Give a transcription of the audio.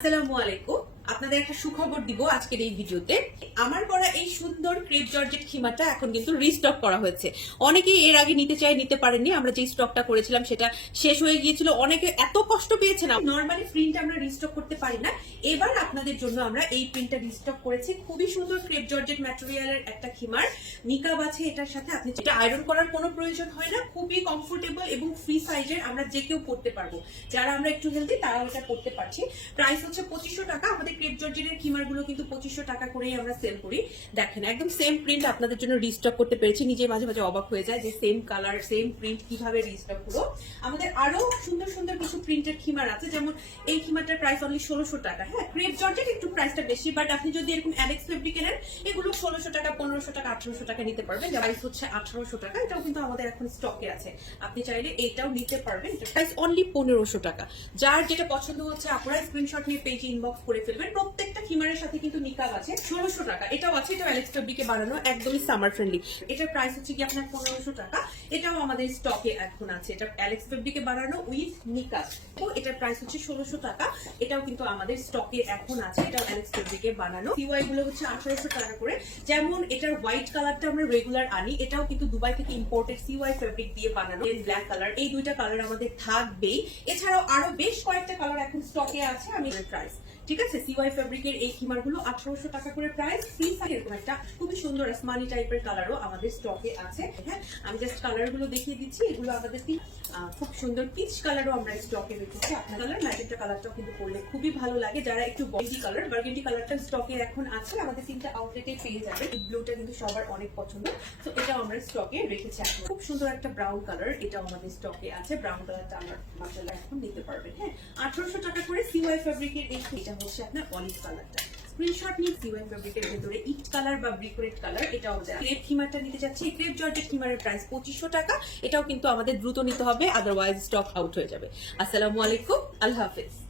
আসসালামু আলাইকুম। আপনাদের একটা সুখবর দিব আজকের এই ভিডিওতে। আমার করা এই সুন্দর ক্রেপ জর্জেট খিমাটা এখন কিন্তু রিস্টক করা হয়েছে। অনেকেই এর আগে নিতে চাই নিতে পারেননি। আমরা যে স্টকটা করেছিলাম সেটা শেষ হয়ে গিয়েছিল। অনেকে এত কষ্ট পেয়েছে না। নর্মালি প্রিন্ট আমরা রিস্টক করতে পারি না। এবার আপনাদের জন্য আমরা এই প্রিন্টটা রিস্টক করেছি। খুবই সুন্দর ক্রেপ জর্জেট ম্যাটেরিয়ালের একটা খিমার। নিকাব আছে এটার সাথে। আপনি এটা আয়রন করার কোনো প্রয়োজন হয় না। খুবই কমফোর্টেবল এবং ফ্রি সাইজের আমরা যে কেউ পড়তে পারব। যারা আমরা একটু হেলদি তারাও এটা পড়তে পারছি। প্রাইস হচ্ছে পঁচিশশো টাকা। আমাদের ক্রেপ জর্জেটের খিমারগুলো কিন্তু পঁচিশশো টাকা করেই আমরা সেল করি। দেখেন, একদম সেম প্রিন্ট আপনাদের জন্য রিস্টক করতে পেরেছি। নিজে মাঝে মাঝে অবাক হয়ে যায় যে সেম কালার সেম প্রিন্ট কীভাবে রিস্টক হলো। আমাদের আরও সুন্দর সুন্দর প্রিন্টের খিমার আছে, যেমন এই খিমারটার প্রাইস অনলি ষোলোশো টাকা। হ্যাঁ ক্রেপ জর্জেট একটু প্রাইসটা বেশি বাট আপনি যদি এরকম অ্যালেক্স ফেব্রিক কেনেন, এগুলো ষোলোশো টাকা, পনেরোশো টাকা, আঠারোশো টাকা নিতে পারবেন। প্রাইস হচ্ছে আঠারোশো টাকা, এটাও কিন্তু আমাদের এখন স্টকে আছে। আপনি চাইলে এইটাও নিতে পারবেন প্রাইস অনলি পনেরোশো টাকা। যার যেটা পছন্দ হচ্ছে, আপনারা স্ক্রিনশট নিয়ে পেজে ইনবক্স করে ফেলবেন। প্রত্যেকটা খিমারের সাথে কিন্তু নিকাব আছে, ষোলোশো টাকা। এটাও আছে, এটাও অ্যালেক্স ফেব্রিকে বানানো, একদমই সামার ফ্রেন্ডলি এটার প্রাইস হচ্ছে কি আপনার পনেরোশো টাকা। এটাও আমাদের স্টকে এখন আছে। এটা অ্যালেক্স ফেব্রিকে বানানো উইথ নিকাব তো এটার প্রাইস হচ্ছে ষোলোশো টাকা। এটাও কিন্তু আমাদের স্টকে এখন আছে। এটাও অ্যালেক্স ফেব্রিকে বানানো। সিওয়াই গুলো হচ্ছে আঠারোশো টাকা করে। যেমন এটার হোয়াইট কালারটা আমরা রেগুলার আনি। এটাও কিন্তু দুবাই থেকে ইম্পোর্টেড সিওয়াই ফেব্রিক দিয়ে বানানো। ব্ল্যাক কালার এই দুইটা কালার আমাদের থাকবেই। এছাড়াও আরও বেশ কয়েকটা কালার এখন স্টকে আছে। আমি প্রাইস ঠিক আছে? সিওয়াই ফেব্রিকের এই খিমারগুলো আঠারোশো টাকা করে প্রাইস ফ্রি এরকম একটা খুবই সুন্দর আসমানি টাইপের কালারও আমাদের স্টকে আছে। হ্যাঁ আমি জাস্ট কালারগুলো দেখিয়ে দিচ্ছি। এগুলো আমাদের খুব সুন্দর পিচ কালারও আমরা স্টকে রেখেছি। আপনার কালার ম্যাজেন্টা কালারটাও কিন্তু পরলে খুবই ভালো লাগে। যারা একটু বডি কালার বার্গেন্ডি কালারটা স্টকে এখন আছে, আমাদের তিনটা আউটলেটে পেয়ে যাবে। এই ব্লুটা কিন্তু সবার অনেক পছন্দ। তো এটাও আমরা স্টকে রেখেছি এখন। খুব সুন্দর একটা ব্রাউন কালার এটাও আমাদের স্টকে আছে। ব্রাউন কালারটা আমরা মাসাল্লাহ এখন নিতে পারবেন। হ্যাঁ আঠারোশো টাকা করে সিওয়াই ফেব্রিকের এই এটা হচ্ছে আপনার অলিভ কালারটা স্ক্রিনশট নিয়ে ফেব্রিকের ভেতরে ইট কালার বা ব্রিক কালার এটাও ক্রেপ নিতে যাচ্ছি। ক্রেপ প্রাইস পঁচিশশো টাকা। এটাও কিন্তু আমাদের দ্রুত নিতে হবে আদারওয়াইজ স্টক আউট হয়ে যাবে। আসসালামু আলাইকুম, আল্লাহ হাফেজ।